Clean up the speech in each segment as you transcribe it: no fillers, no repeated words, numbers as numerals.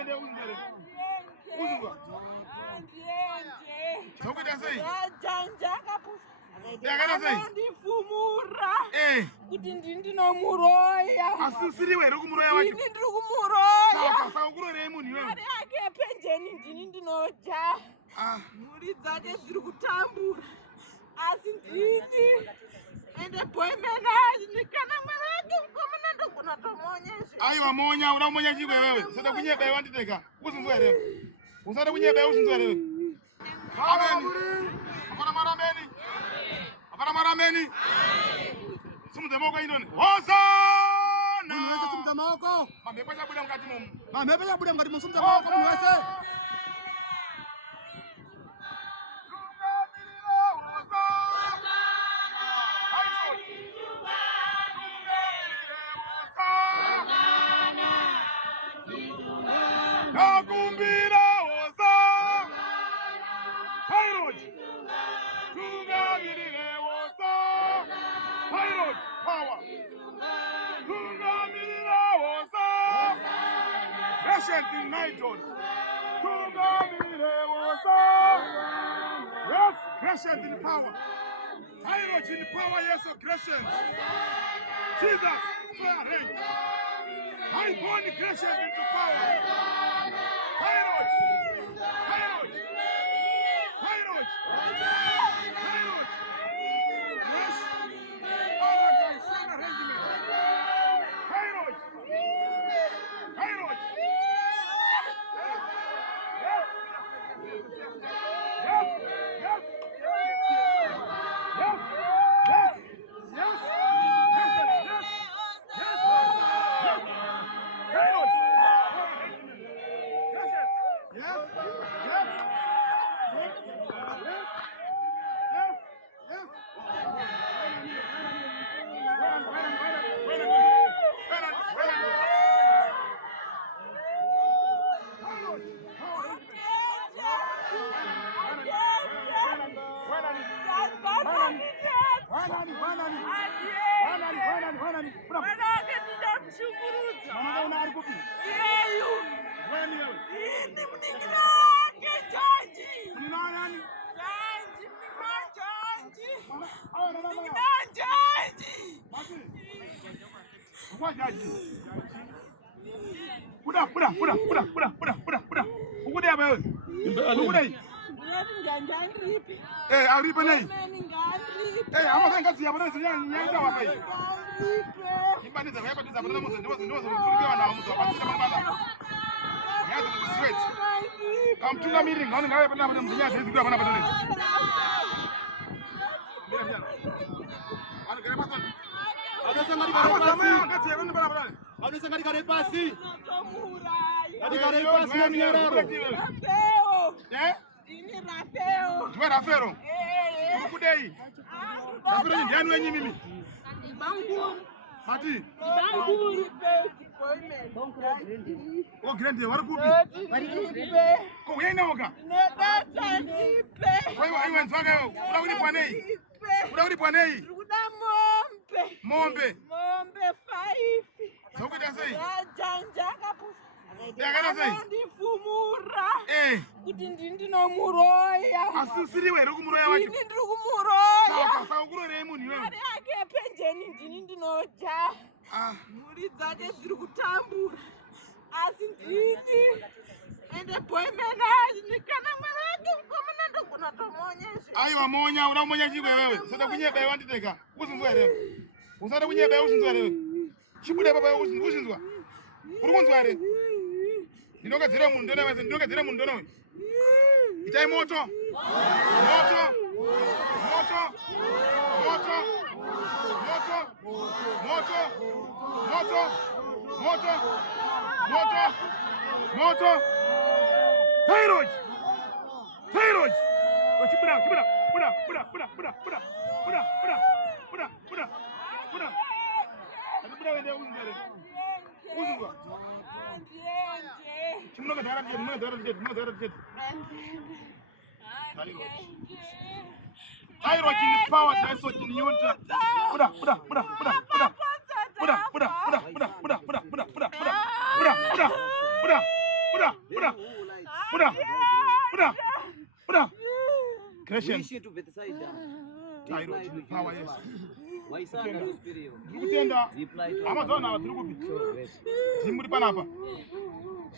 wende uzindele. Uzindwa. Sokuita sei? Yajanja kapusa. Yakana sei? Ndifumura. Kuti ndinomuroya. Asi usiriwe uri kumuroya wacho. Ndiri kumuroya. Saka ukurorei munhu iwewe? Mari yake penjeni ndinoja. Mhuri dzake dziri kutambura. Asi ndini ende boimena nikana mwari wake mukomana ndogona tomonyeshe. Aiwa monya, uda kumonya chiko iwewe. Usada kunyeba iwe wanditeka. Usinzwa here. Usada kunyeba iwe usinzwa here. Amen. Afana marameni. Sumudze maoko inoni. Hosana. Munhu wese sumudza maoko. Mamhepo chabuda mukati momu. Mamhepo chabuda mukati momu. Sumudza maoko munhu wese. Nakumbira Hosana. Pilot. Tungamirire Hosana. Pilot power. Tungamirira Hosana. Patient in Nighton. Tungamirire Hosana. Yes, Crescent in power. Pilot in power, yes, of Crescent. Jesus, swear range. I born Crescent into power. Pilot. Pilot. Pilot. Pilot. Yes. Other guys, send arrangement. Pilot. Pilot. Yes. Yes. Yes. Yes. Yes. Yes. Yes. Kamtunga meeting ngani ngawe pena pena mzinya sisi kwa pena pena. Ana kare pasan. Ada sangari kare pasi. Ada sangari kare pasi. Ada kare pasi mnyararo. Eh? Ini Rafeo. Tuwe Rafero. Kudei. Rafero ni ndiani wenyi mimi. Bangu. Mati. Bangu. Oh, grande, wari kupi? Wari ko yena oka? Nedata nipe. Wewe wenzwaka yo. Ulauri bwanei. Ulauri bwanei. Ruda mombe. Mombe. Mombe 5. Sokuita sei? Yajanja kapusa. Yakana sei? Ndifumura. Kuti ndinomuroya. Asi usiriwe uri kumuroya wacho. Ndiri kumuroya. Saka ukurorei munhu iwewe? Mari yake penjeni ndinoja. Mhuri dzake dziri kutambura. Asi ndini ende boimena nikana mwari wake mukomana ndogona tomonyeshe. Aiwa monya, uda kumonya chiko iwewe. Usada kunyeba iwe wanditeka. Usinzwa here. Usada kunyeba iwe usinzwa here. Chibude baba usinzwa. Uri kunzwa here. Ndinogadzira munhu ndono wese, ndinogadzira munhu ndono. Itai moto. Moto. Moto. Moto. Moto. Moto. Moto. Moto. Moto. Moto. Tairoj. Tairoj. Chibura, chibura. Bura, bura, bura, bura, bura. Bura, bura. Bura, bura. Bura. Bura wende uzindele. Uzindwa. Chimunoka dhara jet, munoka dhara jet. Tairoj in power, Tairoj in yunta. Bura, bura, bura, bura, bura. Bura, bura, bura, bura, bura, bura, bura, bura, bura, bura, bura, bura. Buda. Creation. Uishi tu Bethsaida. Tairo power Yesu. Waisanga uspirio. Ndikutenda. Amazona tiri kupi. Ndimuri panapa.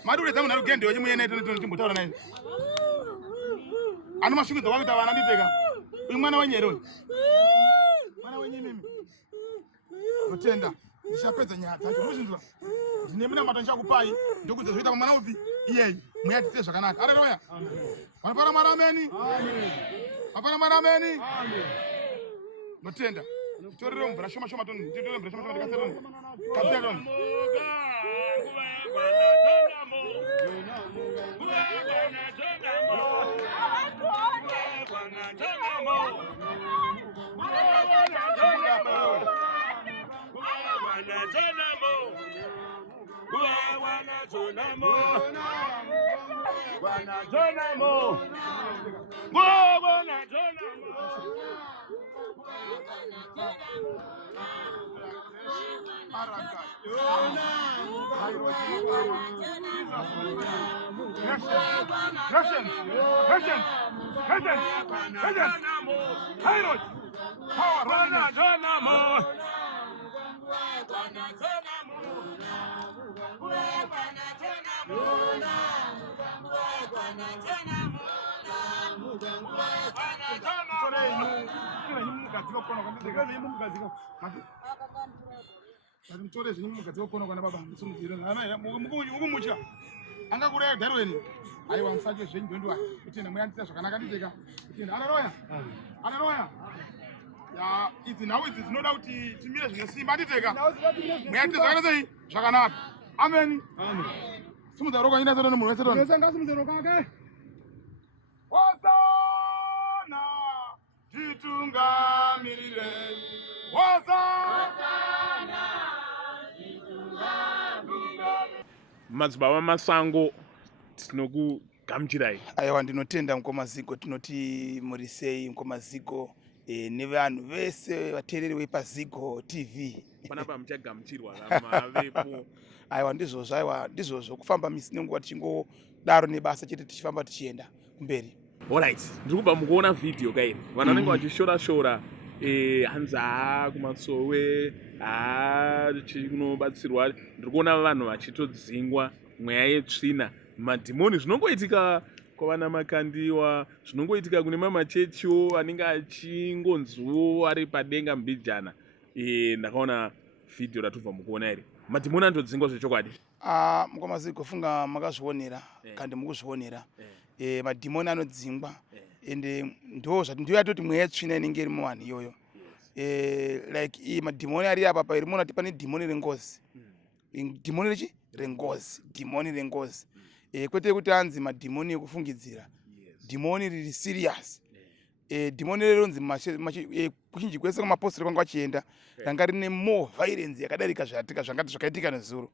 Mari ule tamu na rugende oje muyene ito ndimbutaura naye. Anu mashungidzo wakuita vana nditeka. Uyu mwana wenyero. Mwana wenye mimi. Kutenda. Ndishapedza nyaya dzacho muzvinzwa. Ndine muna matancha kupai ndokunze zvoita mwana upi iyeyi muyatite zvakanaka. Haleluya. Vanofara mwari ameni. Vanofara mwari ameni. Mutenda. Torero mvura shoma shoma toni. Torero mvura shoma shoma tikaseroni. Kaseroni. Mtore zvinyi mukadzi wokona kana baba musumuzire ana mukumucha anga kuraya darweni aiwa musaje zvenyu ndondwa kuti namuyandisa zvakanaka nditeka kuti haleluya haleluya ya idzi nhau idzi dzinoda kuti timire zvine simba nditeka muyandisa zvakanaka sei zvakanaka amen amen simudza roka ina tsana munhu wese tona sanga simudza roka kake Hosana titungamirire Hosana madzibaba masango tinokugamuchirai. Aiwa ndinotenda mukomaziko tinoti muri sei mukomaziko nevanhu vese vateereri vepaZigo TV Panapa muchagamuchirwa kamavepo. Aiwa ndizvozvo aiwa ndizvozvo kufamba misi nenguva tichingodaro nebasa chete tichifamba tichienda kumberi. Alright, ndiri kubva mukuona vhidhiyo kairi vanhu vanenge vachishora-shora hanzi kumasowe chinobatsirwa. Ndiri kuona vanhu vachitodzingwa mweya yetsvina madhimoni. Zvinongoitika kwavana makandiwa, zvinongoitika kune mamachechiwo anenge achingonziwo ari padenga mbijana. Ndakaona vhidhiyo ratobva mukuona iri madhimoni anotodzingwa zvechokwadi. Mukomaziko funga makazvionera kandi mukuzvionera madhimoni anodzingwa ende ndo ndiyo yatoti mweya yetsvina inenge iri muvanhu iyoyo. Like madhimoni ari apa pairimuona kuti pane dhimoni rengozi. Dhimoni rechi rengozi, dhimoni rengozi. Kwete kuti anzi madhimoni ekufungidzira. Dhimoni riri serious. Dhimoni ronzi kuchinji kwese kwamapostori kwanga vachienda ranga rine more violence yakadarika zvangati zvakaitika nezuro.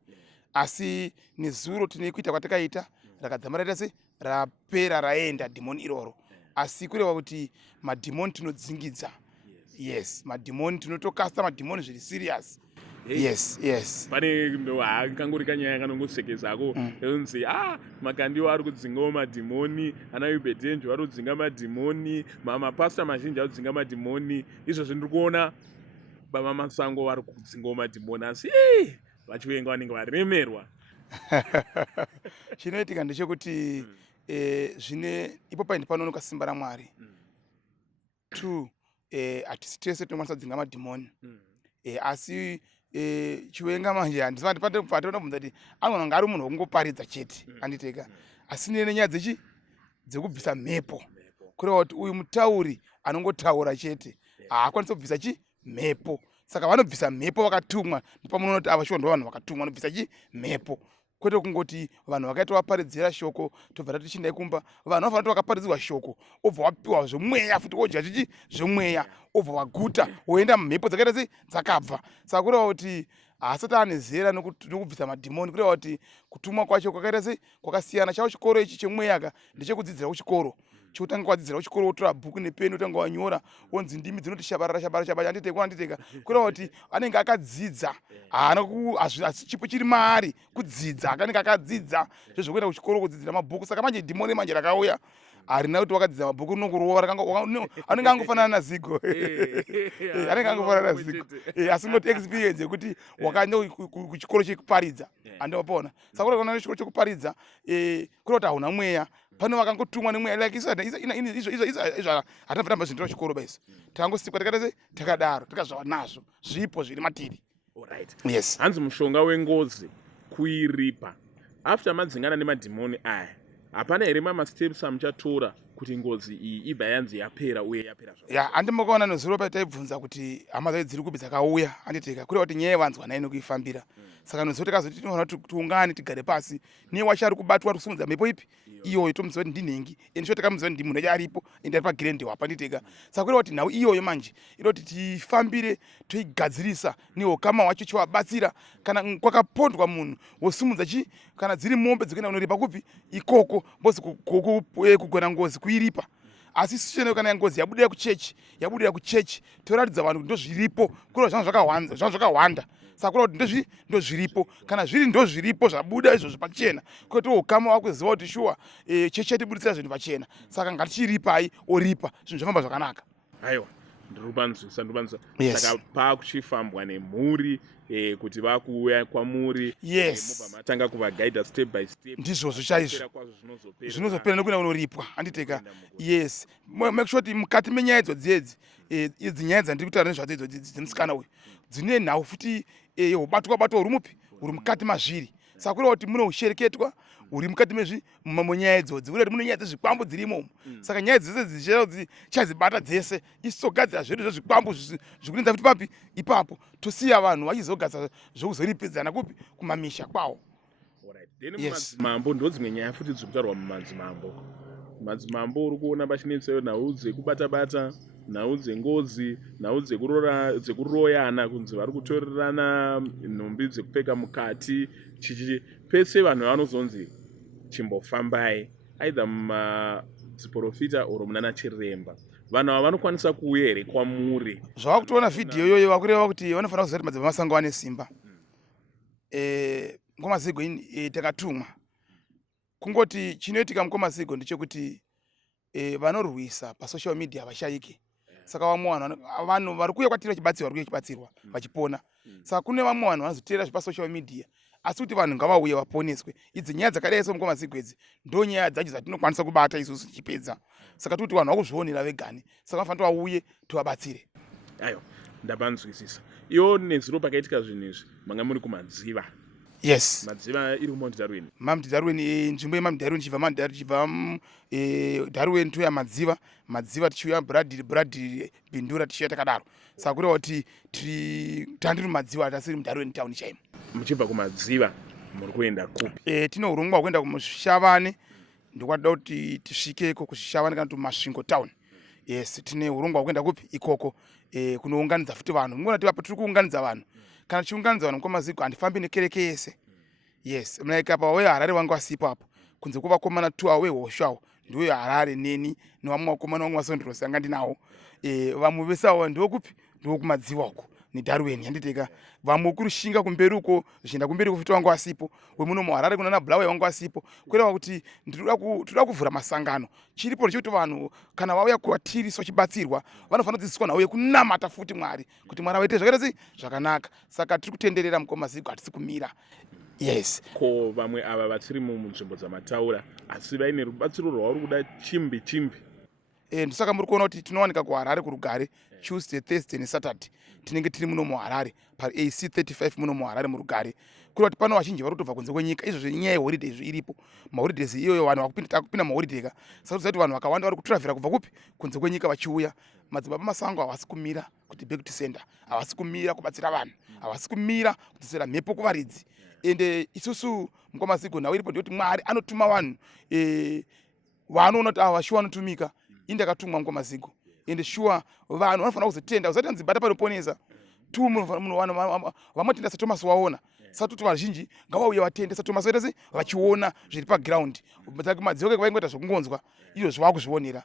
Asi nezuro tine kuita kwatakaita rakadzama raita sei rapera raenda dhimoni iroro. Asi kureva kuti madhimoni tinodzingidza. Yes, madhimoni tinotokasta madhimoni zviri serious. Yes. Pane kangori kanyaya kanongosekezako unzi makandiwa ari kudzingawo madhimoni, ana Ubedhenjo ari kudzinga madhimoni, mapasta mazhinji ari kudzinga madhimoni. Izvozvo ndiri kuona baba masango vari kudzingawo madhimoni asi vachivenga vanenge varemerwa. Chinoitika ndechekuti zvine ipo paindi panonoka simba raMwari. 2 hatisi tese tinokwanisa kudzinga madhimoni. Asi chiwenga manje handisati patinoda kubvunza kuti anogona kunge ari munhu wokungoparidza chete anditeka. Asi nene nyaya dzekubvisa mhepo kureva kuti uyu mutauri anongotaura chete haakwanisi kubvisa mhepo. Saka vanobvisa mhepo vakatumwa. Ndipamunoona kuti ava shiwo ndo vanhu vakatumwa vanobvisa mhepo. Kwete kungoti vanhu vakaita vaparidzira shoko tobva tichindai kumba. Vanhu vanofanira kuti vakaparidzirwa shoko obva wapiwa zvomweya futi wodya zvomweya obva waguta woenda mumhepo dzakaita sei dzakabva. Saka kureva kuti haasati ane zera nokubvisa madhimoni. Kureva kuti kutumwa kwacho kwakaita sei kwakasiyana. Chavo chikoro ichi chemweya ka ndechekudzidzira kuchikoro. chotanga kwadzidzira kuchikoro wotora bhuku nepeni wotanga wanyora wonzi ndimi dzinoti shabarara anditeka kureva kuti anenge akadzidza haana chipo chiri maari kudzidza akanenge akadzidza zvezvokuenda kuchikoro kudzidzira mabhuku. Saka manje dhimoni manje rakauya harina kuti wakadzidza mabhuku rinokurova anenge angofanana naZigo anenge angofanana naZigo asi not experience yekuti wakaenda kuchikoro chekuparidza andopona. Saka kurekuona nechikoro chekuparidza kuri kuti hauna mweya pane vakangotumwa nemweya like izvo hatina tamba zvinhu chikoro baisi takangosikwa tikatese takadaro tikazvava nazvo zvipo zviri matiri. Yes. Hanzi mushonga wengozi kuiripa after madzingana nemadhimoni aya hapana here mamasteps amuchatora kuti ngozi iyi ibva yanzi yapera uye yapera ya handimbokaona nezuro pataibvunza kuti hama dzacho dziri kupi dzakauya handiteka kureva kuti nyaya yevanzwa naye nekuifambira. Saka nezuro takazoti tinofanira kuti tiungane tigare pasi niye wacho ari kubatwa ari kusimudza mhepo ipi iyoyo tomuziva kuti ndinhengi ende sho takamuziva kuti ndimunhu acho aripo ende ari pagirendewo hapa handiteka. Saka kureva kuti nhau iyoyo manje iro kuti tifambire toigadzirisa neukama wacho chivabatsira kana kwakapondwa munhu wosimudza kana dziri mombe dzikuenda kunoripa kupi ikoko mbozi kugona ngozi kuiripa. Asi sichene kana ngozi yabudira kuchechi toratidza vanhu kuti ndozviripo kureva zvanga zvakawanda. Saka kureva kuti ndozviripo kana zviri ndozviripo zvabuda izvozvo pachena kuti ukama wakuziva kuti shuwa chechi yatibuditsira zvinhu pachena. Saka ngatichiripai oripa zvinhu zvafamba zvakanaka. Aiwa ndiripanzwisa Yes. Saka pakuchifambwa nemhuri kuti vakuuya kwamuri Yes. mobva matanga kuvaguida step by step ndizvozvo chaizvo kwazvo zvinozopera nekuenda kunoripwa handiteka. Yes, make sure kuti mukati menyaya idzodzi idzi nyaya dzandiri kutaura nezvadzo idzodzi dzemusikana uyu dzine nhau futi ubatwa huri mupi huri mukati mazviri. Saka kureva kuti muno ushereketwa huri mukati munyaya idzodzi kureva kuti mune nyaya dzezvikwambo dziri imomo. Saka nyaya dzese dzichadzibata dzese isogadzira zvedu zvezvikwambo zvikurinza kuti papi ipapo tosiya vanhu vachizogadzira zvokuzoripidzana kupi kumamisha kwawo. Yes. madzimambo ndodzimwe nyaya futi dziri kutaurwa mumadzimambo. Madzimambo uri kuona pachinetseyo nhau dzekubata-bata, nhau dzengozi, nhau dzekuroyana kunzi vari kutorerana nhumbi dzekupfeka mukati chichi pese vanhu vanozonzi chimbofambai aidha mumadziprofita oro munana chiremba. Vanhu ava vanokwanisa kuuya here kwamuri. Zvava kutoona vhidhiyo iyoyo vakureva kuti vanofanira kuziva kuti madzimambo masango ane simba. Ngomazigo takatumwa kungoti chinoitika mukomazigo ndechekuti vanorwisa pasocial media vashayike. Saka vamwe vanhu vari kuuya kwatiri vachibatsirwa vachipona. Saka kune vamwe vanhu vanozoteera zvepasocial media asi kuti vanhu ngavauye vaponeswe. Idzi nyaya dzakadai semukomazigo idzi ndo nyaya dzacho dzatinokwanisa kubata isusu tichipedza. Saka tiri kuti vanhu vakuzvionera vegani saka vanofanira vauye tivabatsire. Aiwa ndapanzwisisa. Iyo nezuro pakaitika zvinhu izvi manga muri kumadziva. Yes. Madziva iri kuMount Darwin. Mount Darwin nzvimbo yeMount Darwin tichibva Darwin toya madziva tichiuya Bradley Bindura tichiuya takadaro. Saka kureva kuti tandiri mumadziva tasiri muDarwin town chaimo. Muchibva kumadziva muri kuenda kupi? Tino urongwa hwekuenda kumushavane ndokwatoda kuti tisvikeko kushavane kana kuti mumasvingo town. Yes, tine urongwa hwekuenda kupi ikoko kunounganidza futi vanhu. Mungona tivapo tiri kuunganidza vanhu. Kana tichiunganidza vanhu mukomazigo handifambi nekereke yese. Yes, mlaika apa weHarare wangu wasipo apo kunze kuvakomana 2 awo wehoshawo ndiwo Harare neni nevamwe vakomana vamwe vasondrosi anga ndinawo. Vamwe vese avo ndokupi ndokumadziva uko neDarwin handiteka. Vamwe kurushinga kumberi uko zvichienda kumberi kufuti wangu wasipo wemuno muHarare kunana Bulawayo wangu wasipo kureva kuti tinoda kuvhura masangano chiripo ndechekuti vanhu kana vauya kwatiri vachibatsirwa vanofanira kudzidziswa nhau yekunamata futi Mwari kuti Mwari avaite zvakaita zvakanaka. Saka tiri kutenderera mukomazigo hatisi kumira. Yes. Ko vamwe ava vatsiri munzvimbo dzamataura asi vaine rubatsiro rwauri kuda chimbi. Ndosaka muri kuona kuti tinowanika kuHarare kurugare Tuesday, Thursday neSaturday tinenge tiri muno muHarare paAC 35 muno muHarare murugare. Kureva kuti pano vazhinji vari kutobva kunze kwenyika izvo nyaya yeholidays iripo. Maholidays iyoyo vanhu takupinda maholiday ka. Saka kuti vanhu vakawanda vari kutravhera kubva kupi kunze kwenyika vachiuya. Madzibaba masango havasi kumira kuti back to center, havasi kumira kubatsira vanhu, havasi kumira kudzosera mhepo kuvaridzi. Ende isusu mukomazigo nhau iripo ndiyoti Mwari anotuma vanhu vaanoona kuti ava shuwa anotumika. Indakatumwa mukomazigo ende shuwa vanhu vanofanira kuzotenda usati anzi bata panoponesa tu munhu vamatenda saThomas waona satuti vazhinji ngavauye vatende satuti masoitasi vachiona zviri paground madzoke kavaingoita zvokungonzwa izvozvo vakuzvionera.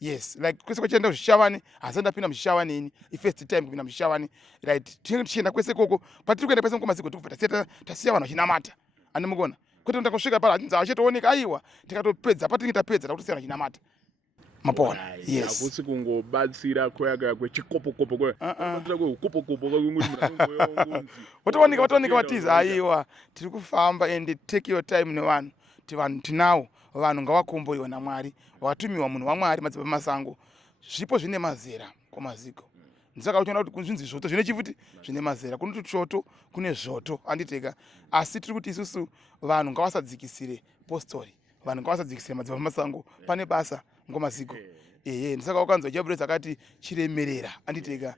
Yes, like kwese kwachienda kuzvishavani asi ndapinda muchishavani ini ifirst time kupinda muchishavani right. Tinenge tichienda kwese koko patiri kuenda kwese mukomaziko tikubva tasiya vanhu vachinamata andimukona kwete ndakusvika pala achinzi achitooneka aiwa tikatopedza patinenge tapedza takutosiya vanhu vachinamata mapona. Yes, hakusi kungobatsira koyaga kwechikopokopo kweukopokopo watooneka vatiza aiwa tiri kufamba and take your time nevanhu vanhu tinawo vanhu ngavakomboriwa naMwari vakatumiwa munhu waMwari madzibaba masango zvipo zvine mazera komaziko ndisaka uchiona kuti kunzvinzi zvoto zvine chifuti zvine mazera kunoti choto kune zvoto anditeka asi tiri kuti isusu vanhu ngavasadzikisire postori vanhu ngavasadzikisire madzibaba masango pane basa ngomaziko ndisaka ukanzwa Jabres akati chiremerera anditeka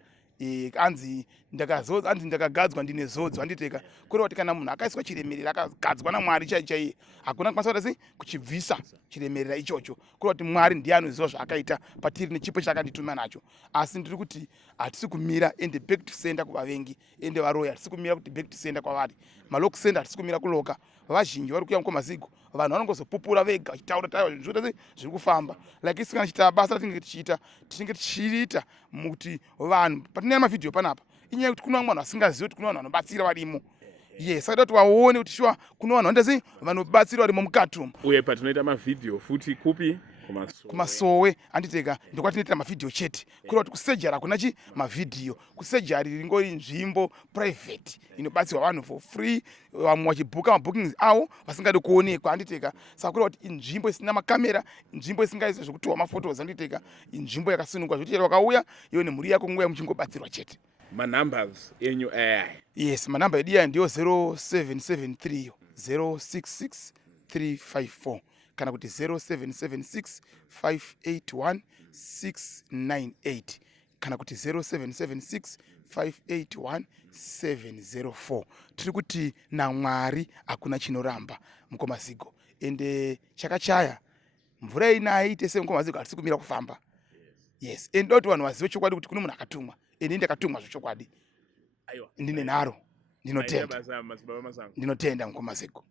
anzi ndakagadzwa ndine zodzo anditeka kureva kuti kana munhu akaiswa chiremerera akagadzwa naMwari chaiye hakuna kwanisa kuchibvisa chiremerera ichocho kureva kuti Mwari ndiye anoziva zvaakaita patiri nechipo chaakandituma nacho. Asi ndiri kuti hatisi kumira ende back to sender kuvavengi ende varoya hatisi kumira kuti back to sender kwavari maloku sender hatisi kumira kuloka vazhinji vari kuuya mukomaziko vanhu vanongozopupura vega vachitaura taura zviri kufamba like isi kana chiita basa ratinenge tichiita tinenge tichiita mukuti vanhu patinoona mavhidhiyo panapa inyaya yekuti kuna vamwe vanhu vasingazivi kuti kuna vanhu vanobatsira varimo. Yes, saka kuti vaone kuti shuwa kuna vanhu vandazi vanobatsira varimo mukati umu uye patinoita mavhidhiyo futi kupi kumasowe anditeka ndokwatinoitira mavhidhiyo chete kureva kuti kusejari hakuna mavhidhiyo kusejari ringori nzvimbo private inobatsirwa vanhu for free vamwe vachibhuka mabookings avo vasingadi kuonekwa anditeka saka kureva kuti inzvimbo isina makamera nzvimbo isingaizwe zvokutorwa mafotos anditeka inzvimbo yakasunungwa zvokuti chero wakauya iwe nemhuri yako nguva yemuchingobatsirwa chete. manumbers enyu ai? Yes, manamba edu iya ndiyo 0773 066 354 kana kuti 0776 581 698 kana kuti 0776 581 704. Tiri kuti naMwari hakuna chinoramba mukomaziko ende chakachaya mvura inayi tese mukomaziko hatisi kumira kufamba. Yes, ende doti vanhu vazive chokwadi kuti kune munhu akatumwa ende ndakatumwa zvochokwadi ndine nharo ndinotenda mukomaziko.